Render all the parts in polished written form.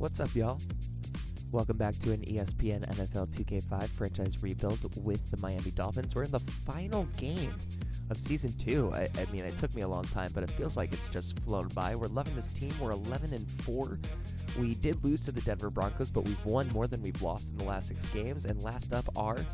What's up, y'all? Welcome back to an ESPN NFL 2K5 franchise rebuild with the Miami Dolphins. We're in the final game of Season 2. I mean, it took me a long time, but it feels like it's just flown by. We're loving this team. We're 11-4. We did lose to the Denver Broncos, but we've won more than we've lost in the last 6 games. And last up are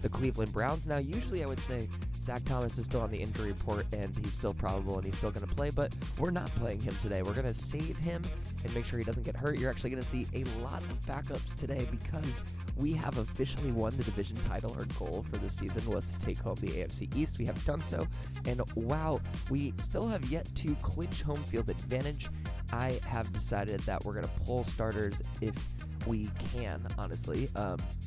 the Cleveland Browns. Now, usually I would say Zach Thomas is still on the injury report, and he's still probable, and he's still going to play, but we're not playing him today. We're going to save him and make sure he doesn't get hurt. You're actually going to see a lot of backups today because we have officially won the division title. Our goal for this season was to take home the AFC East. We have done so, and wow, we still have yet to clinch home field advantage. I have decided that we're going to pull starters if we can, honestly.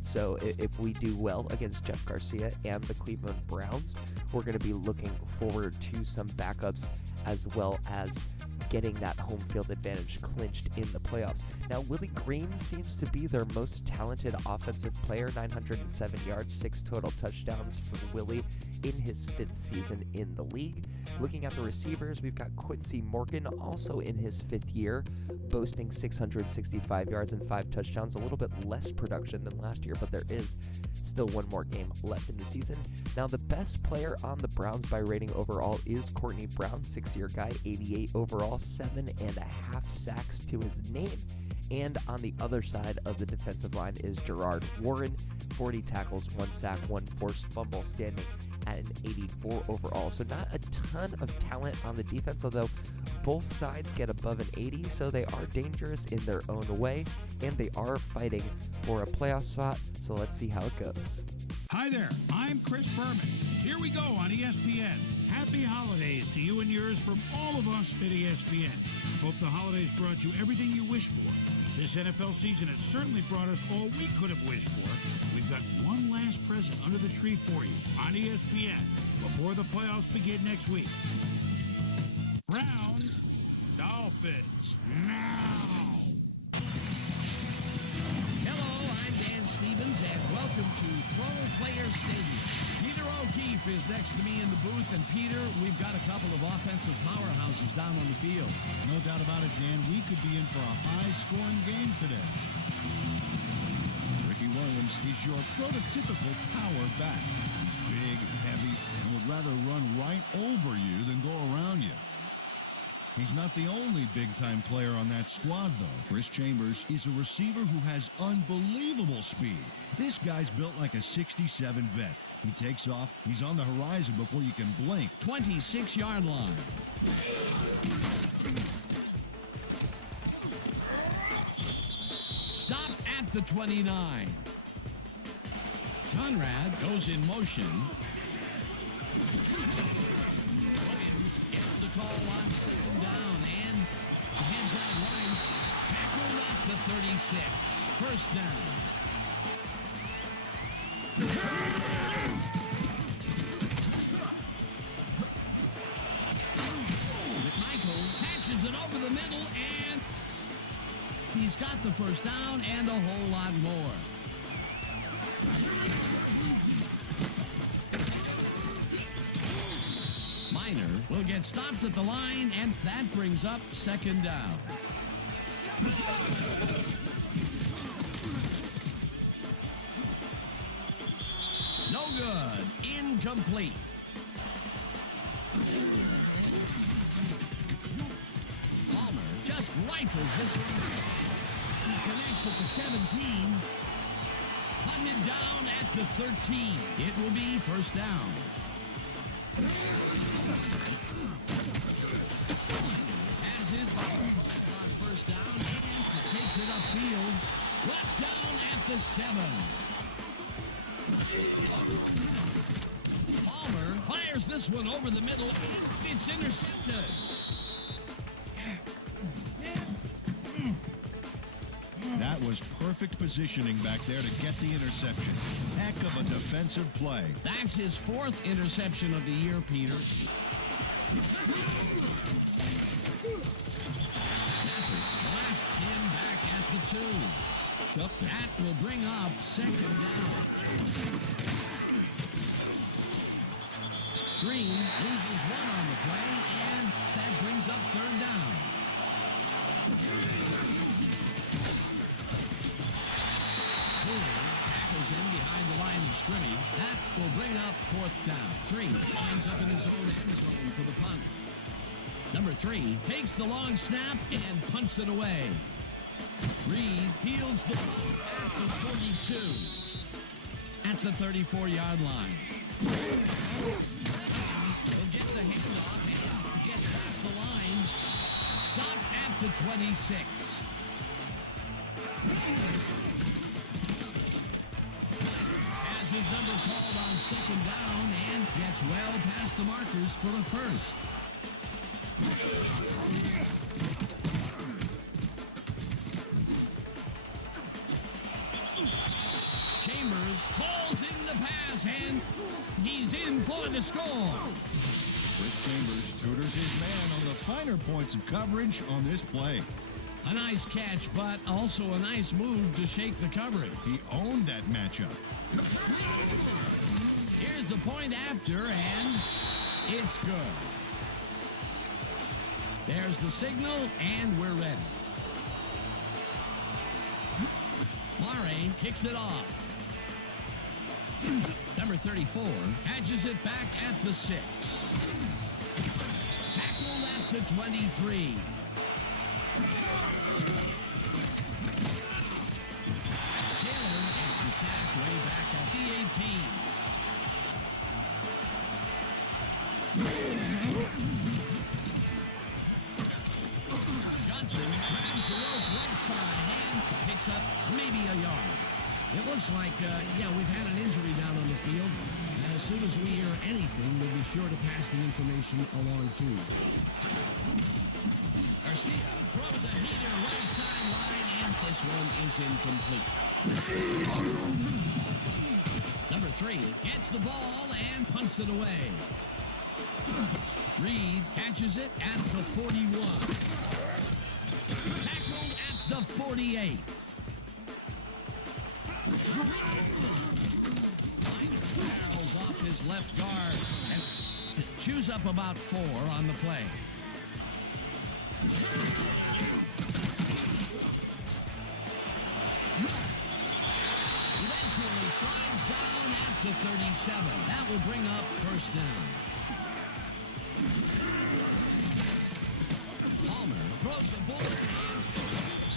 So if we do well against Jeff Garcia and the Cleveland Browns, we're going to be looking forward to some backups as well as getting that home field advantage clinched in the playoffs. Now, Willie Green seems to be their most talented offensive player, 907 yards, 6 total touchdowns for Willie in his 5th season in the league. Looking at the receivers, we've got Quincy Morgan, also in his 5th year, boasting 665 yards and 5 touchdowns, a little bit less production than last year, but there is still one more game left in the season. Now, the best player on the Browns by rating overall is Courtney Brown, 6-year guy, 88 overall, 7.5 sacks to his name. And on the other side of the defensive line is Gerard Warren, 40 tackles, 1 sack, 1 forced fumble, standing at an 84 overall. So not a ton of talent on the defense, although both sides get above an 80, so they are dangerous in their own way, and they are fighting for a playoff spot, so let's see how it goes. Hi there, I'm Chris Berman. Here we go on ESPN. Happy holidays to you and yours from all of us at ESPN. Hope the holidays brought you everything you wished for. This NFL season has certainly brought us all we could have wished for. We've got one last present under the tree for you on ESPN before the playoffs begin next week. Browns, Dolphins, now! Hello, I'm Dan Stevens, and welcome to Pro Player Stadium. Peter O'Keefe is next to me in the booth, and Peter, we've got a couple of offensive powerhouses down on the field. No doubt about it, Dan. We could be in for a high-scoring game today. Ricky Williams is your prototypical power back. He's big, heavy, and would rather run right over you than go around you. He's not the only big-time player on that squad, though. Chris Chambers is a receiver who has unbelievable speed. This guy's built like a 67 vet. He takes off, he's on the horizon before you can blink. 26-yard line. Stopped at the 29. Conrad goes in motion. Williams gets the call on 2nd down and heads out right. Tackled at the 36. First down. Michael patches it over the middle, and he's got the first down and a whole lot more. Minor will get stopped at the line, and that brings up 2nd down. No good. Incomplete. Palmer just rifles this one. He connects at the 17. Hunted down at the 13. It will be first down. Has his on first down and takes it upfield. Left down at the 7. Palmer fires this one over the middle. It's intercepted. That was perfect positioning back there to get the interception. Heck of a defensive play. That's his 4th interception of the year, Peter. Mathis blasts him back at the 2. That will bring up 2nd down. Green loses 1 on the play, and that brings up 3rd down. scrimmage. That will bring up fourth down. 3 lines up in his own end zone for the punt. Number 3 takes the long snap and punts it away. Reed fields the ball at the 42. At the 34-yard line. He'll get the handoff and gets past the line. Stopped at the 26. Has his number called on second down and gets well past the markers for a first. Chambers pulls in the pass, and he's in for the score. Chris Chambers tutors his man on the finer points of coverage on this play. A nice catch, but also a nice move to shake the coverage. He owned that matchup. Here's the point after, and it's good. There's the signal, and we're ready. Murray kicks it off. Number 34 catches it back at the 6. Tackled at the 23. Taylor gets the sack way back at the 18. Johnson grabs the rope right side and picks up maybe a yard. It looks like, we've had an injury down on the field. As soon as we hear anything, we'll be sure to pass the information along to you. Garcia throws a heater right sideline, and this one is incomplete. Number 3 gets the ball and punts it away. Reed catches it at the 41. Tackled at the 48. Barrels off his left guard and chews up about 4 on the play. Eventually slides down at the 37. That will bring up first down. Palmer throws a bullet.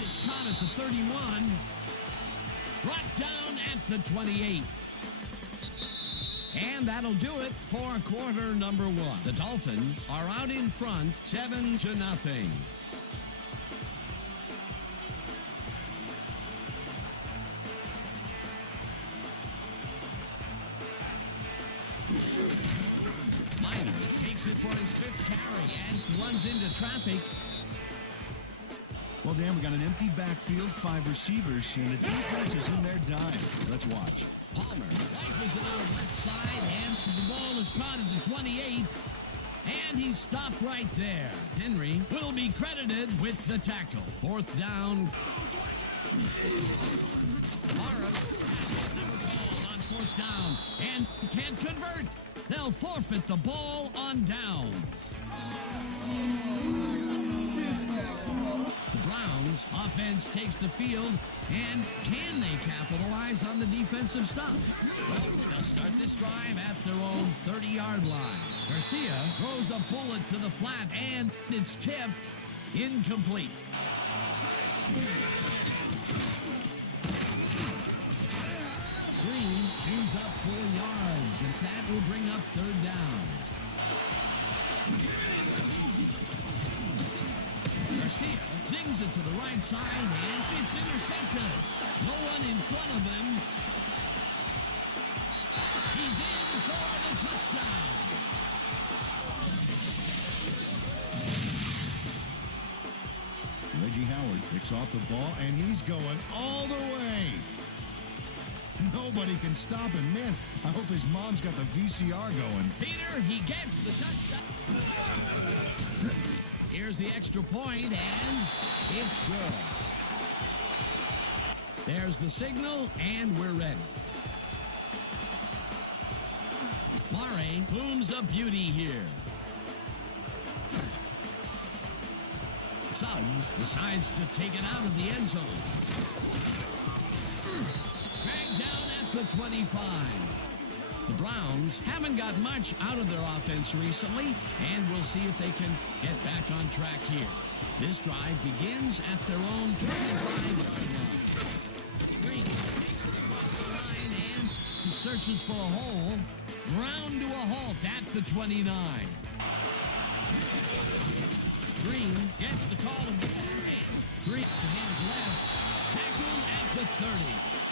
It's caught at the 31. Brought down at the 28. And that'll do it for quarter number 1. The Dolphins are out in front, 7-0. Minor takes it for his 5th carry and runs into traffic. Well, Dan, we got an empty backfield, 5 receivers, and the defense is in their dime. Let's watch. Palmer rifles it out left side, and the ball is caught at the 28, and he's stopped right there. Henry will be credited with the tackle. 4th down. Morris has never called on 4th down, and can't convert. They'll forfeit the ball on downs. Browns offense takes the field, and can they capitalize on the defensive stop? Well, they'll start this drive at their own 30-yard line. Garcia throws a bullet to the flat, and it's tipped incomplete. Green chews up 4 yards, and that will bring up 3rd down. Garcia zings it to the right side, and it's intercepted. No one in front of him. He's in for the touchdown. Reggie Howard picks off the ball, and he's going all the way. Nobody can stop him. Man, I hope his mom's got the VCR going. Peter, he gets the touchdown. Here's the extra point, and it's good. There's the signal, and we're ready. Murray booms a beauty here. Suggs decides to take it out of the end zone. Dragged down at the 25. The Browns haven't got much out of their offense recently, and we'll see if they can get back on track here. This drive begins at their own 25-yard line. Green takes it across the line and searches for a hole. Ground to a halt at the 29. Green gets the call again, and Green hands left. Tackled at the 30.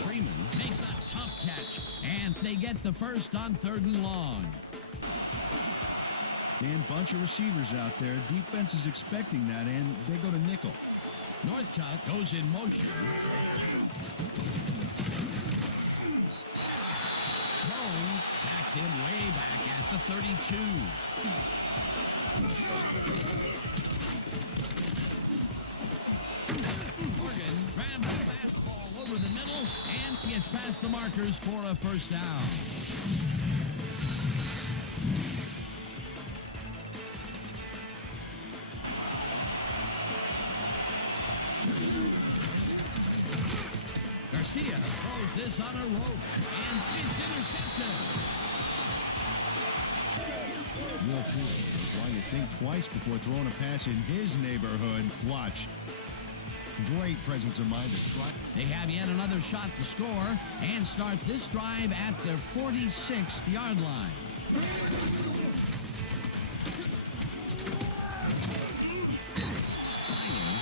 Freeman makes a tough catch, and they get the first on 3rd and long. And bunch of receivers out there. Defense is expecting that, and they go to nickel. Northcutt goes in motion. Jones sacks him way back at the 32. Morgan grabs the fastball over the middle and gets past the markers for a first down. Garcia throws this on a rope, and it's intercepted. Real cool. That's why you think twice before throwing a pass in his neighborhood. Watch. Great presence of mind to try. They have yet another shot to score and start this drive at their 46-yard line.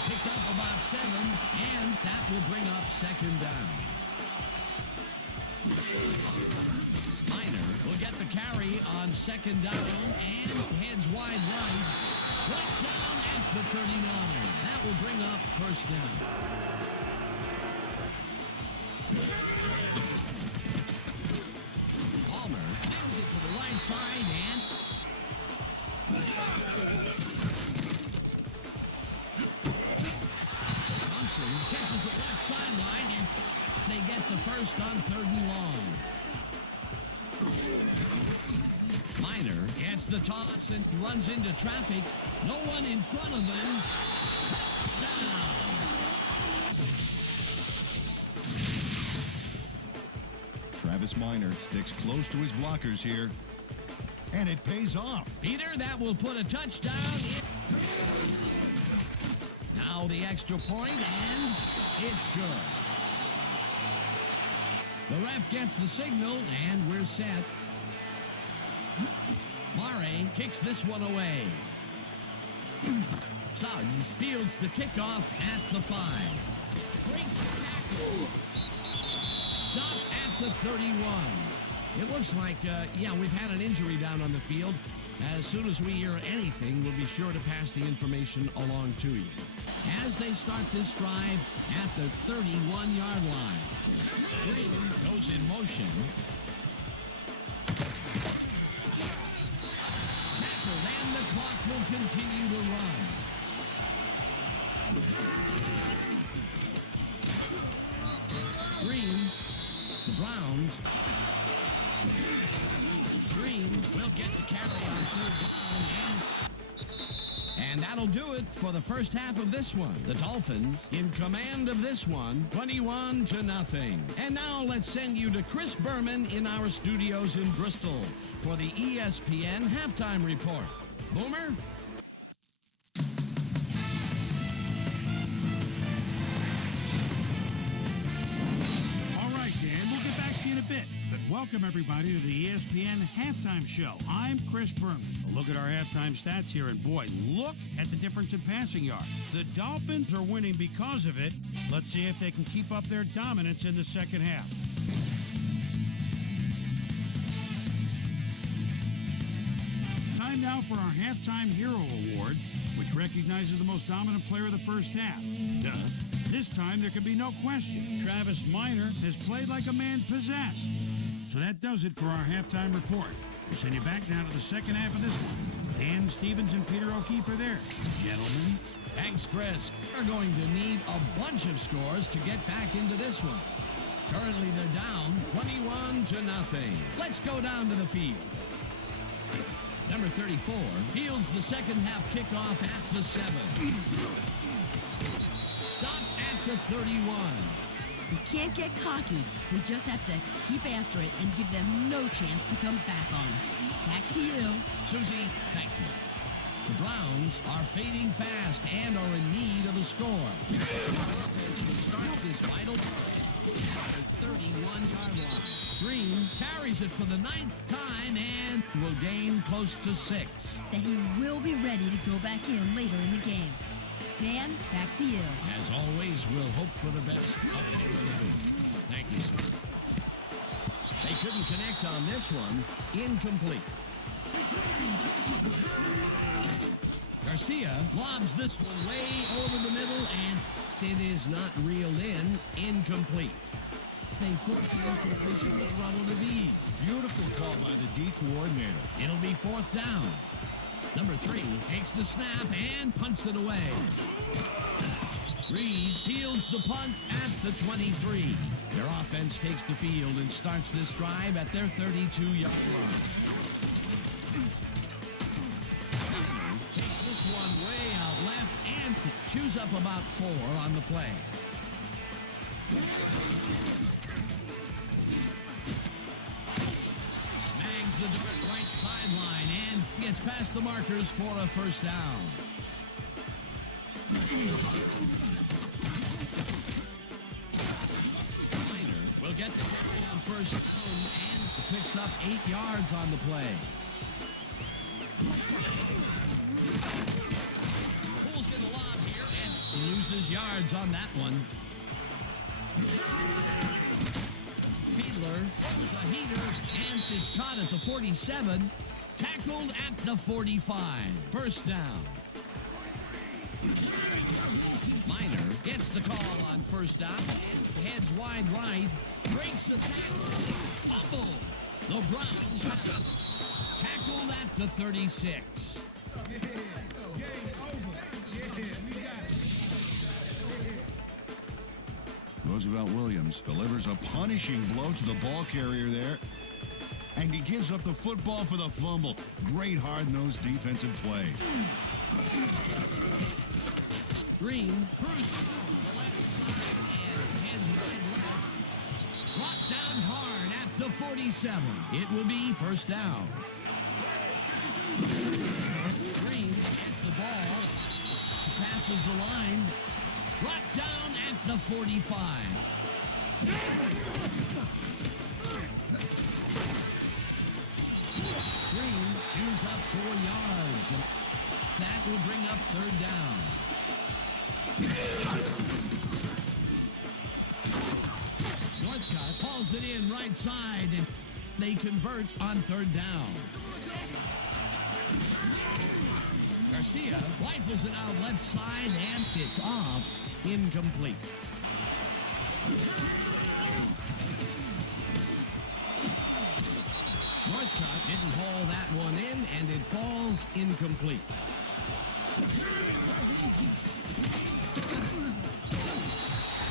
Picked up about 7, and that will bring up 2nd down. Miner will get the carry on 2nd down and heads wide right. Right down at the 39. That will bring up 1st down. Palmer gives it to the right side and catches it left sideline, and they get the first on 3rd and long. Miner gets the toss and runs into traffic. No one in front of him. Touchdown! Travis Miner sticks close to his blockers here, and it pays off. Peter, that will put a touchdown in. Now the extra point, and it's good. The ref gets the signal, and we're set. Mare kicks this one away. Suggs fields the kickoff at the 5. Breaks the tackle. Stopped at the 31. It looks like, we've had an injury down on the field. As soon as we hear anything, we'll be sure to pass the information along to you. As they start this drive at the 31-yard line. Green goes in motion. Tackled, and the clock will continue to run. Green, the Browns. Green will get the carry on 3rd down, and that'll do it for the first half of this one. The Dolphins in command of this one, 21-0. And now let's send you to Chris Berman in our studios in Bristol for the ESPN Halftime Report. Boomer? All right, Dan, we'll get back to you in a bit. But welcome, everybody, to the ESPN Halftime Show. I'm Chris Berman. A look at our halftime stats here, and boy, look at the difference in passing yards. The Dolphins are winning because of it. Let's see if they can keep up their dominance in the second half. It's time now for our Halftime Hero Award, which recognizes the most dominant player of the first half. Duh. This time, there can be no question. Travis Miner has played like a man possessed. So that does it for our halftime report. We'll send you back now to the second half of this one. Dan Stevens and Peter O'Keefe are there. Gentlemen. Thanks, Chris. They're going to need a bunch of scores to get back into this one. Currently, they're down 21-0. Let's go down to the field. Number 34 fields the second half kickoff at the 7. stopped at the 31. We can't get cocky. We just have to keep after it and give them no chance to come back on us. Back to you. Susie, thank you. The Browns are fading fast and are in need of a score. Offense will start this vital play at the 31-yard line. Green carries it for the 9th time and will gain close to 6. That he will be ready to go back in later in the game. Dan, back to you. As always, we'll hope for the best up there in the booth. Thank you, Susan. They couldn't connect on this one. Incomplete. Garcia lobs this one way over the middle, and it is not reeled in. Incomplete. They forced the incompletion with relative ease. Beautiful call by the D coordinator. It'll be 4th down. Number 3 takes the snap and punts it away. Reed fields the punt at the 23. Their offense takes the field and starts this drive at their 32-yard line. Takes this one way out left and chews up about 4 on the play. Snags the dart right sideline and gets past the markers for a 1st down. Minor will get the carry on 1st down and picks up 8 yards on the play. Pulls in a lob here and loses yards on that one. Fiedler throws a heater and it's caught at the 47. Tackled at the 45. 1st down. Minor gets the call on 1st down and heads wide right. Breaks a tackle. Fumble. The Browns have it. Tackled at the 36. Roosevelt Williams delivers a punishing blow to the ball carrier there. And he gives up the football for the fumble. Great hard-nosed defensive play. Green cruises to the left side and heads wide left. Brought down hard at the 47. It will be 1st down. Green gets the ball. Passes the line. Brought down at the 45. Green chews up 4 yards, and that will bring up 3rd down. Northcutt hauls it in right side, and they convert on 3rd down. Garcia rifles it out left side, and it's off. Incomplete. Northcutt didn't haul that one in, and it falls incomplete.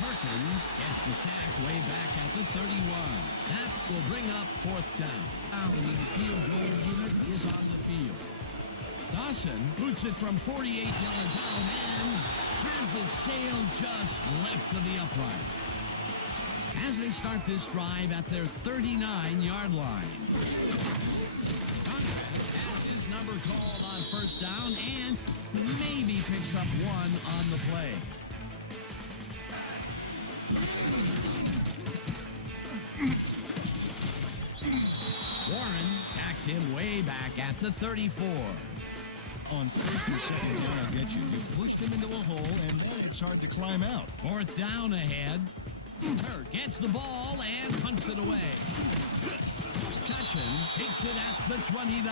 Perkins gets the sack way back at the 31. That will bring up 4th down. Now the field goal unit is on the field. Dawson boots it from 48 yards out and has it sailed just left of the upright. As they start this drive at their 39-yard line. Conrad has his number called on 1st down and maybe picks up 1 on the play. Warren sacks him way back at the 34. On 1st and 2nd down, I'll get you. You push them into a hole, and then it's hard to climb out. 4th down ahead. Turk gets the ball and punts it away. McCutcheon takes it at the 29.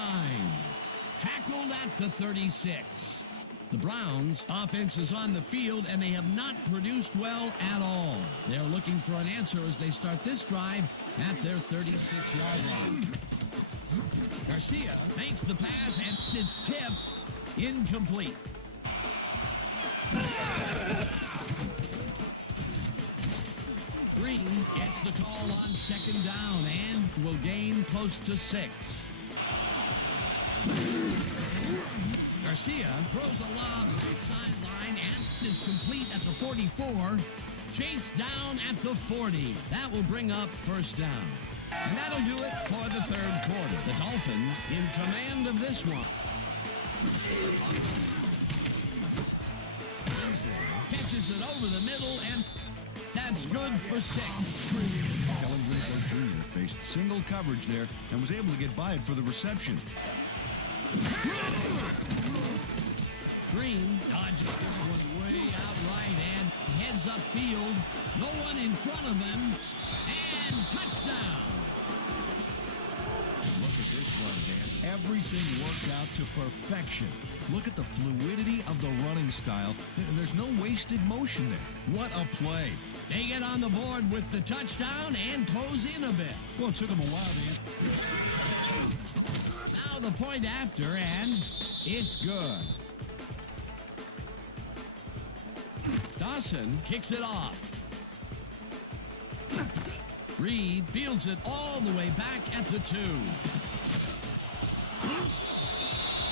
Tackled at the 36. The Browns' offense is on the field, and they have not produced well at all. They're looking for an answer as they start this drive at their 36-yard line. Garcia makes the pass, and it's tipped. Incomplete. Green gets the call on 2nd down and will gain close to 6. Garcia throws a lob to the sideline, and it's complete at the 44. Chased down at the 40. That will bring up first down. And that'll do it for the third quarter. The Dolphins in command of this one. Catches it over the middle, and that's good for 6. Kellen Winslow Jr. faced single coverage there and was able to get by it for the reception. Green dodges this one way out right and heads upfield. No one in front of him, and touchdown. Look at this one, Dan. Everything worked out to perfection. Look at the fluidity of the running style. There's no wasted motion there. What a play. They get on the board with the touchdown and close in a bit. Well, it took him a while, Dan. Now the point after, and it's good. Dawson kicks it off. Reed fields it all the way back at the 2.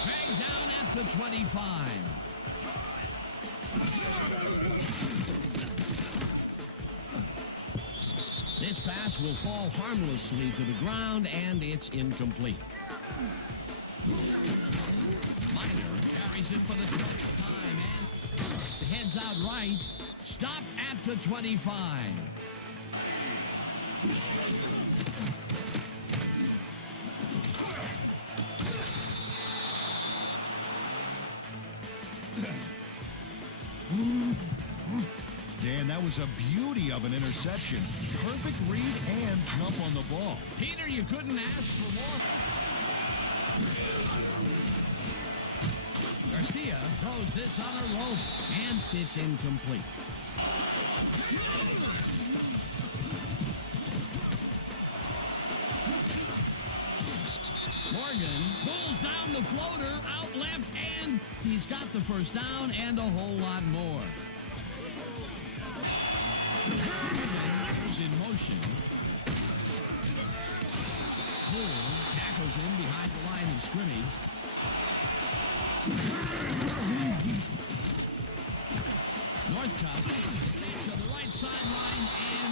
Dragged down at the 25. This pass will fall harmlessly to the ground, and it's incomplete. Minor carries it for the 12th time and heads out right. Stopped at the 25. Dan, that was a beauty of an interception. Perfect read and jump on the ball. Peter, you couldn't ask for more. Garcia throws this on a rope, and it's incomplete. Morgan pulls down the floater out left, and he's got the first down and a whole lot more. In motion. Bull tackles him behind the line of scrimmage. Northcutt takes to the right sideline and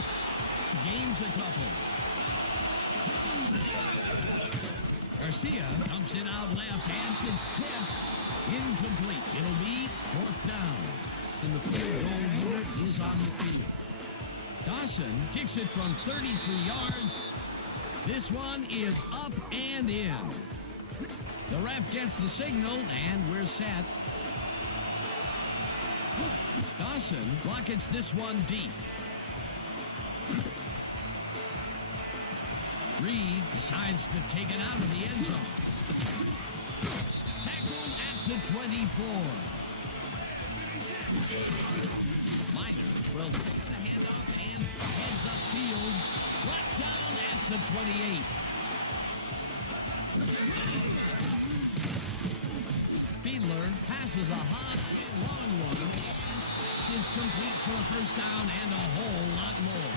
gains a couple. Garcia dumps it out left, and it's tipped. Incomplete. It'll be 4th down. And the field goal unit is on the field. Dawson kicks it from 33 yards. This one is up and in. The ref gets the signal, and we're set. Dawson rockets this one deep. Reed decides to take it out of the end zone. Tackled at the 24. Minor will take the handoff and heads upfield. Brought down at the 28. Fiedler passes a hot and long one, and it's complete for a first down and a whole lot more.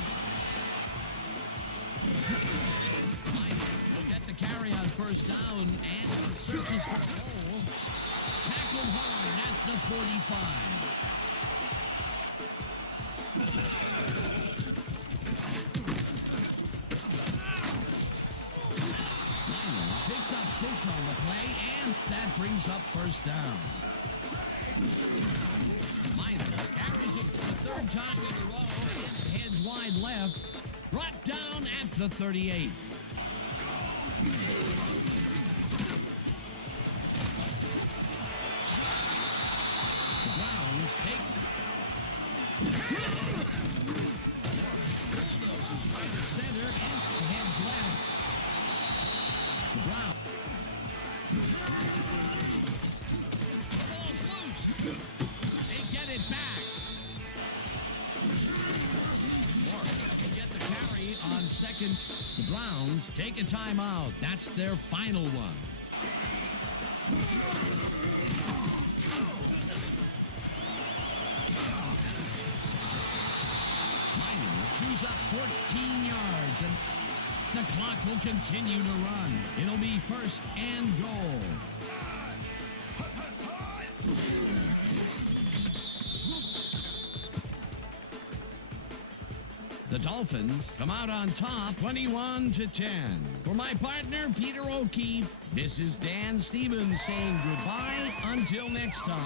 Minor will get the carry on first down and searches for the hole. Tackled hard at the 45. Picks up 6 on the play, and that brings up first down. Minor carries it for the 3rd time in a row and heads wide left. Brought down at the 38. The Browns take bulldozes right at center and heads left. The Browns. The ball's loose. They get it back. Morris will get the carry on 2nd. The Browns take a timeout. That's their final one. Minor chews up 14 yards, and the clock will continue to run. It'll be 1st and goal. The Dolphins come out on top 21-10. For my partner, Peter O'Keefe, this is Dan Stevens saying goodbye until next time. All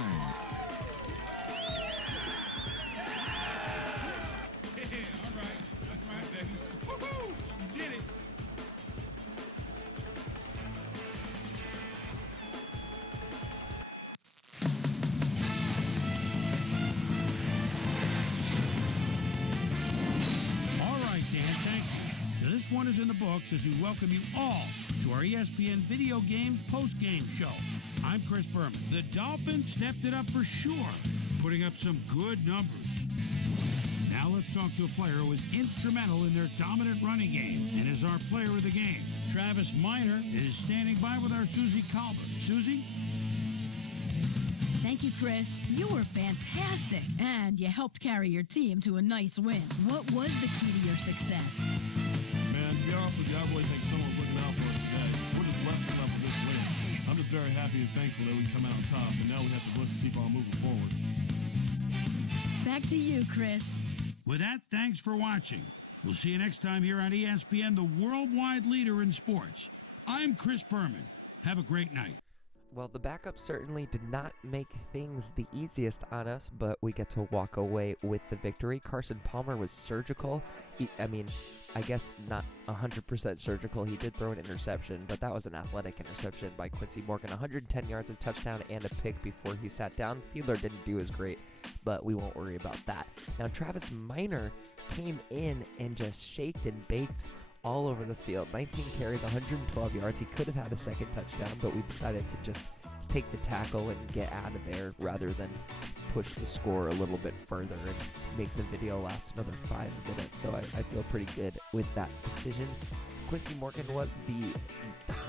right. That's right. That's it. Woohoo! You did it. This one is in the books as we welcome you all to our ESPN Video Games post-game show. I'm Chris Berman. The Dolphins stepped it up for sure, putting up some good numbers. Now let's talk to a player who was instrumental in their dominant running game and is our player of the game. Travis Minor is standing by with our Susie Colbert. Susie? Thank you, Chris. You were fantastic. And you helped carry your team to a nice win. What was the key to your success? Man, to be honest with you, I really think someone's looking out for us today. We're just blessed enough with this win. I'm just very happy and thankful that we come out on top, and now we have to look to keep on moving forward. Back to you, Chris. With that, thanks for watching. We'll see you next time here on ESPN, the worldwide leader in sports. I'm Chris Berman. Have a great night. Well, the backup certainly did not make things the easiest on us, but we get to walk away with the victory. Carson Palmer was surgical. I guess not 100% surgical. He did throw an interception, but that was an athletic interception by Quincy Morgan. 110 yards, a touchdown, and a pick before he sat down. Fiedler didn't do as great, but we won't worry about that. Now, Travis Minor came in and just shaked and baked all over the field. 19 carries, 112 yards. He could have had a second touchdown, but we decided to just take the tackle and get out of there rather than push the score a little bit further and make the video last another 5 minutes. So I feel pretty good with that decision. Quincy Morgan was the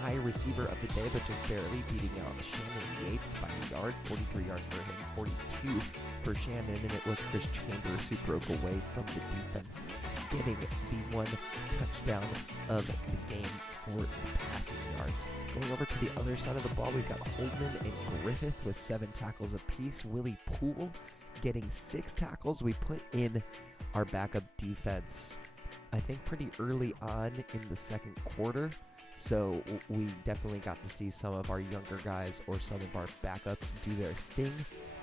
high receiver of the day, but just barely beating out Shannon Yates by a yard. 43 yards for him, 42 for Shannon, and it was Chris Chambers who broke away from the defense, getting the one touchdown of the game for the passing yards. Going over to the other side of the ball, we've got Holdman and Griffith with 7 tackles apiece. Willie Poole getting 6 tackles. We put in our backup defense, I think, pretty early on in the second quarter. So we definitely got to see some of our younger guys or some of our backups do their thing.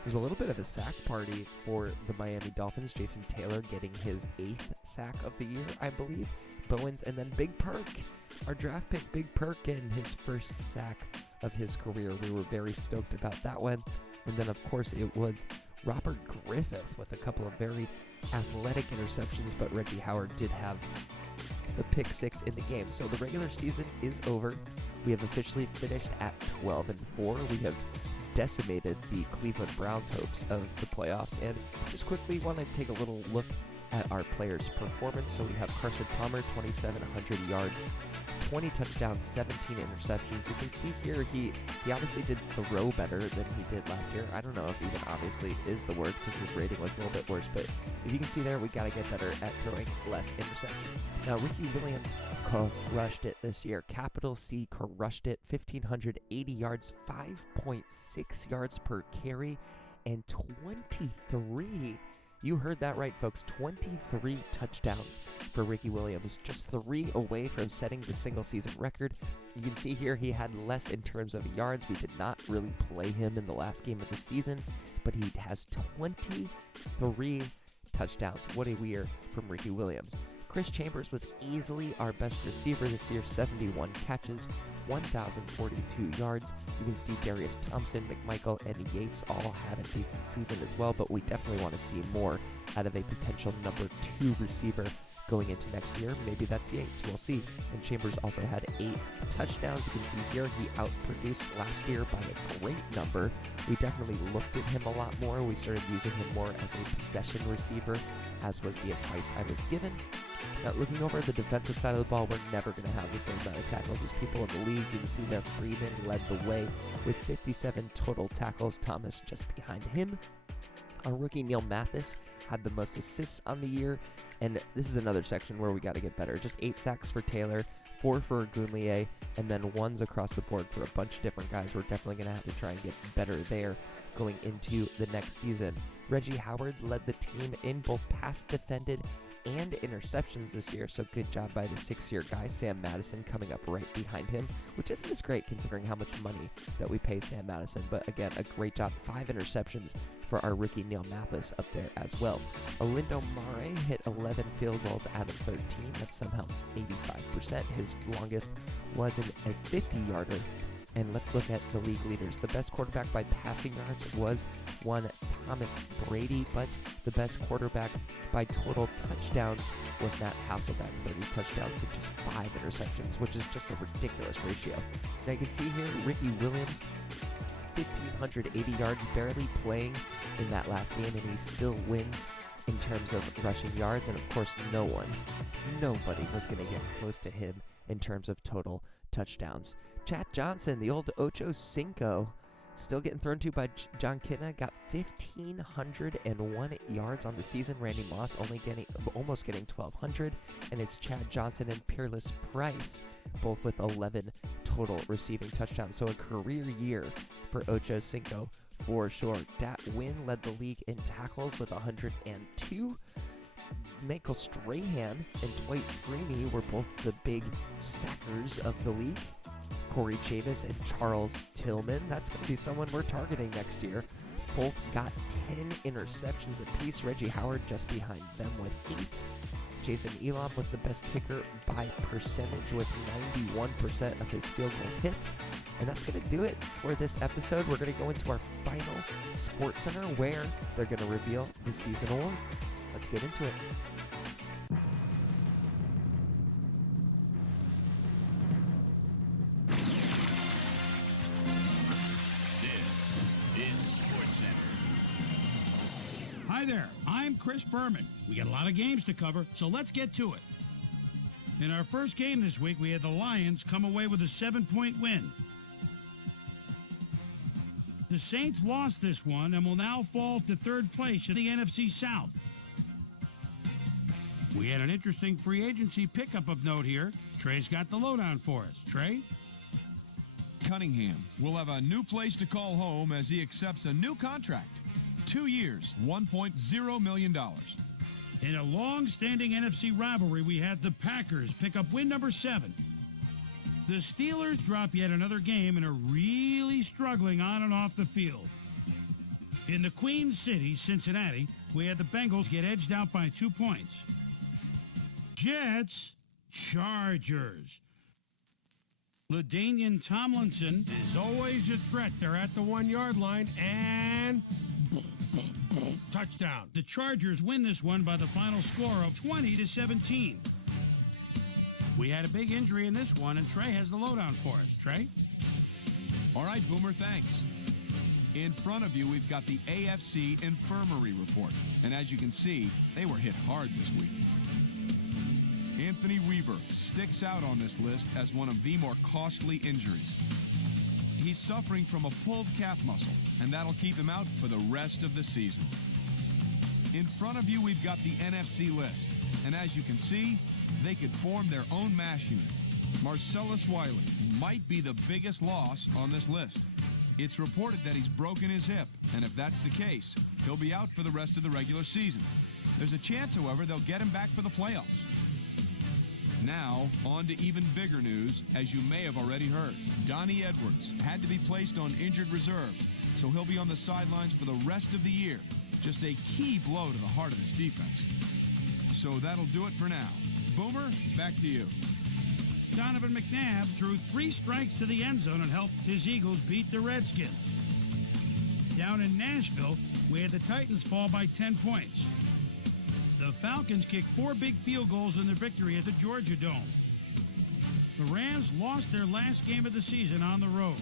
There's a little bit of a sack party for the Miami Dolphins. Jason Taylor getting his 8th sack of the year, I believe. Bowens, and then Big Perk, our draft pick, Big Perk, getting his first sack of his career. We were very stoked about that one. And then, of course, it was Robert Griffith with a couple of very athletic interceptions, but Reggie Howard did have the pick 6 in the game. So the regular season is over. We have officially finished at 12-4. We have decimated the Cleveland Browns' hopes of the playoffs. And just quickly want to take a little look at our players' performance. So we have Carson Palmer, 2,700 yards, 20 touchdowns, 17 interceptions. You can see here he obviously did throw better than he did last year. I don't know if even obviously is the word because his rating was a little bit worse, but if you can see there, we got to get better at throwing less interceptions. Now, Ricky Williams crushed it this year. Capital C crushed it. 1,580 yards, 5.6 yards per carry, and 23. You heard that right, folks. 23 touchdowns for Ricky Williams. Just 3 away from setting the single-season record. You can see here he had less in terms of yards. We did not really play him in the last game of the season, but he has 23 touchdowns. What a year from Ricky Williams. Chris Chambers was easily our best receiver this year. 71 catches, 1,042 yards. You can see Darius Thompson, McMichael, and Yates all had a decent season as well, but we definitely want to see more out of a potential number 2 receiver going into next year. Maybe that's Yates. We'll see. And Chambers also had 8 touchdowns. You can see here he outproduced last year by a great number. We definitely looked at him a lot more. We started using him more as a possession receiver, as was the advice I was given. Now, looking over at the defensive side of the ball, we're never going to have the same amount of tackles as people in the league. You can see that Freeman led the way with 57 total tackles. Thomas just behind him. Our rookie Neil Mathis had the most assists on the year, and this is another section where we got to get better. Just 8 sacks for Taylor, 4 for Gunlier, and then 1s across the board for a bunch of different guys. We're definitely going to have to try and get better there going into the next season. Reggie Howard led the team in both pass defended and interceptions this year, so good job by the 6-year guy, Sam Madison, coming up right behind him, which isn't as great considering how much money that we pay Sam Madison, but again, a great job. 5 interceptions for our rookie Neil Mathis up there as well. Olindo Mare hit 11 field goals out of 13. That's somehow 85%. His longest was a 50-yarder. And let's look at the league leaders. The best quarterback by passing yards was one Thomas Brady, but the best quarterback by total touchdowns was Matt Hasselbeck, 30 touchdowns to just 5 interceptions, which is just a ridiculous ratio. Now you can see here, Ricky Williams, 1,580 yards, barely playing in that last game, and he still wins in terms of rushing yards. And of course, nobody was going to get close to him in terms of total touchdowns. Chad Johnson, the old Ocho Cinco, still getting thrown to by John Kitna, got 1,501 yards on the season. Randy Moss almost getting 1,200, and it's Chad Johnson and Peerless Price, both with 11 total receiving touchdowns. So a career year for Ocho Cinco for sure. Dat Wynn led the league in tackles with 102. Michael Strahan and Dwight Freeney were both the big sackers of the league. Corey Chavis and Charles Tillman, that's going to be someone we're targeting next year. Both got 10 interceptions apiece. Reggie Howard just behind them with 8. Jason Elam was the best kicker by percentage with 91% of his field goals hit. And that's going to do it for this episode. We're going to go into our final SportsCenter where they're going to reveal the season awards. Let's get into it. Hi there, I'm Chris Berman. We got a lot of games to cover, so let's get to it. In our first game this week, we had the Lions come away with a 7-point win. The Saints lost this one and will now fall to third place in the NFC South. We had an interesting free agency pickup of note here. Trey's got the lowdown for us. Trey? Cunningham will have a new place to call home as he accepts a new contract. 2 years, $1.0 million. In a long-standing NFC rivalry, we had the Packers pick up win number 7. The Steelers drop yet another game and are really struggling on and off the field. In the Queen City, Cincinnati, we had the Bengals get edged out by 2 points. Jets, Chargers. LaDainian Tomlinson is always a threat. They're at the 1-yard line and touchdown. The Chargers win this one by the final score of 20-17. We had a big injury in this one, and Trey has the lowdown for us. Trey? All right, Boomer, thanks. In front of you, we've got the AFC Infirmary Report. And as you can see, they were hit hard this week. Anthony Weaver sticks out on this list as one of the more costly injuries. He's suffering from a pulled calf muscle, and that'll keep him out for the rest of the season. In front of you, we've got the NFC list. And as you can see, they could form their own mash unit. Marcellus Wiley might be the biggest loss on this list. It's reported that he's broken his hip, and if that's the case, he'll be out for the rest of the regular season. There's a chance, however, they'll get him back for the playoffs. Now, on to even bigger news, as you may have already heard. Donnie Edwards had to be placed on injured reserve, so he'll be on the sidelines for the rest of the year. Just a key blow to the heart of this defense. So that'll do it for now. Boomer, back to you. Donovan McNabb threw 3 strikes to the end zone and helped his Eagles beat the Redskins. Down in Nashville, we had the Titans fall by 10 points. The Falcons kicked 4 big field goals in their victory at the Georgia Dome. The Rams lost their last game of the season on the road.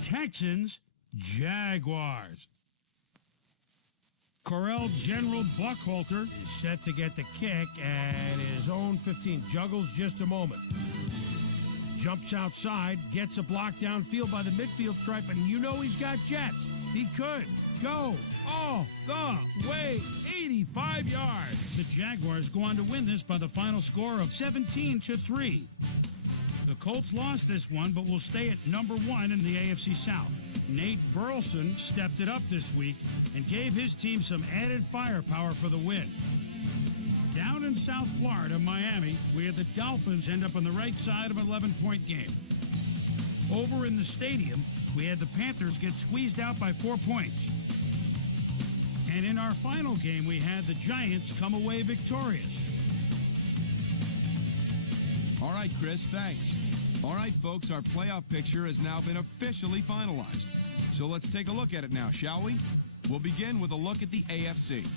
Texans, Jaguars. Corral General Buckhalter is set to get the kick at his own 15. Juggles just a moment. Jumps outside, gets a block downfield by the midfield stripe, and you know he's got jets. He could go all the way, 85 yards. The Jaguars go on to win this by the final score of 17-3. The Colts lost this one, but will stay at number 1 in the AFC South. Nate Burleson stepped it up this week and gave his team some added firepower for the win. Down in South Florida, Miami, we had the Dolphins end up on the right side of an 11-point game. Over in the stadium, we had the Panthers get squeezed out by 4 points. And in our final game, we had the Giants come away victorious. All right, Chris, thanks. All right, folks, our playoff picture has now been officially finalized. So let's take a look at it now, shall we? We'll begin with a look at the AFC.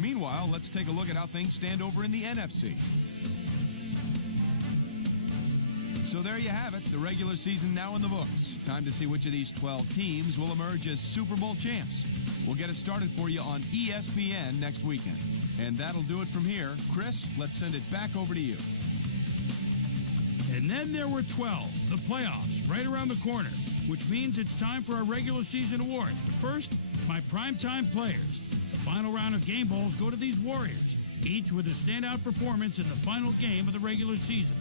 Meanwhile, let's take a look at how things stand over in the NFC. So there you have it, the regular season now in the books. Time to see which of these 12 teams will emerge as Super Bowl champs. We'll get it started for you on ESPN next weekend. And that'll do it from here. Chris, let's send it back over to you. And then there were 12, the playoffs, right around the corner, which means it's time for our regular season awards. But first, my primetime players. The final round of game balls go to these Warriors, each with a standout performance in the final game of the regular season.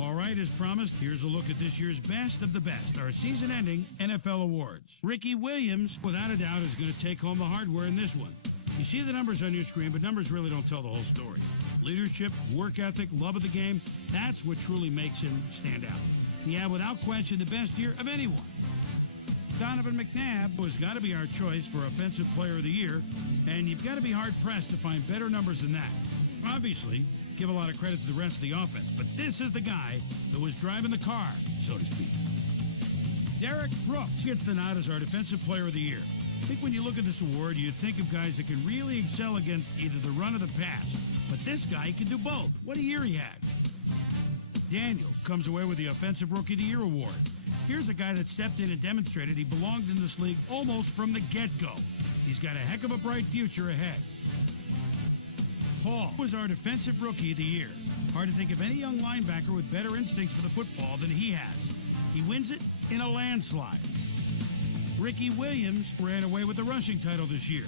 All right, as promised, here's a look at this year's best of the best, our season-ending NFL awards. Ricky Williams, without a doubt, is going to take home the hardware in this one. You see the numbers on your screen, but numbers really don't tell the whole story. Leadership, work ethic, love of the game, that's what truly makes him stand out. He had, without question, the best year of anyone. Donovan McNabb has got to be our choice for Offensive Player of the Year, and you've got to be hard-pressed to find better numbers than that. Obviously, give a lot of credit to the rest of the offense, but this is the guy that was driving the car, so to speak. Derek Brooks gets the nod as our Defensive Player of the Year. I think when you look at this award, you think of guys that can really excel against either the run or the pass, but this guy can do both. What a year he had. Daniels comes away with the Offensive Rookie of the Year award. Here's a guy that stepped in and demonstrated he belonged in this league almost from the get-go. He's got a heck of a bright future ahead. Paul was our Defensive Rookie of the Year. Hard to think of any young linebacker with better instincts for the football than he has. He wins it in a landslide. Ricky Williams ran away with the rushing title this year.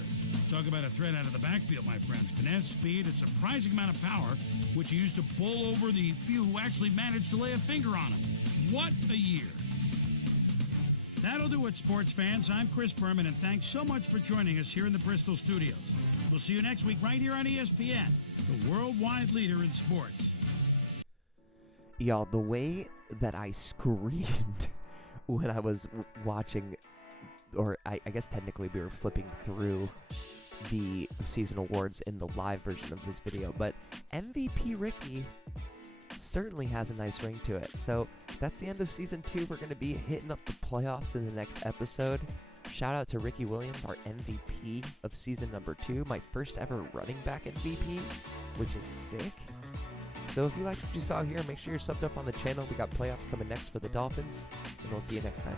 Talk about a threat out of the backfield, my friends. Finesse, speed, a surprising amount of power, which he used to bowl over the few who actually managed to lay a finger on him. What a year. That'll do it, sports fans. I'm Chris Berman, and thanks so much for joining us here in the Bristol studios. We'll see you next week right here on ESPN, the worldwide leader in sports. Y'all, the way that I screamed when I was watching, or I guess technically we were flipping through the season awards in the live version of this video, but MVP Ricky certainly has a nice ring to it. So that's the end of season 2. We're going to be hitting up the playoffs in the next episode. Shout out to Ricky Williams, our MVP of season number 2, my first ever running back MVP, which is sick. So if you liked what you saw here, make sure you're subbed up on the channel. We got playoffs coming next for the Dolphins, and we'll see you next time.